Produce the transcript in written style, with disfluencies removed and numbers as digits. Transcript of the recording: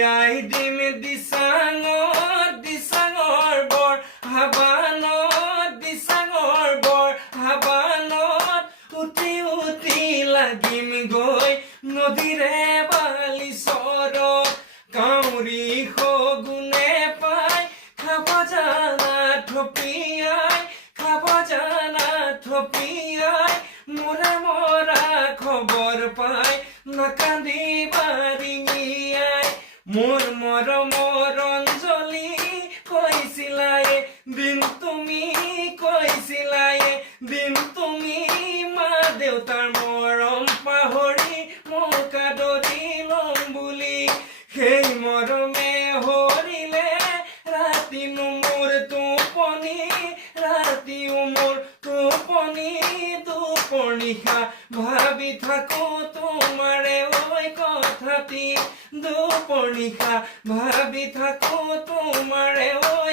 উলিয়াই দিম দিচাঙৰ বৰ হাবানত দিচাঙৰ বৰ হাবানত উঠি উঠি লাগিম গৈ নদীৰে বালি চৰত কাউৰী শগুনে পাই খাব জানা থপিয়াই মোৰে মৰা খবৰ পাই নাকান্দিবা ৰিঙিয়াই মোৰ মৰমৰ অঞ্জলি কৈছিলাই দিন তুমি মা দেউতাৰ মৰম পাহৰি মোক আদৰি লম বুলি সেই মৰমে হৰিলে ৰাতিনো মোৰ টোপনি দুপৰনিশা ভাবি থাকো তোমাৰে ঐ কথাটি দুপৰনিশা ভাবি থাকো তোমাৰে ঐ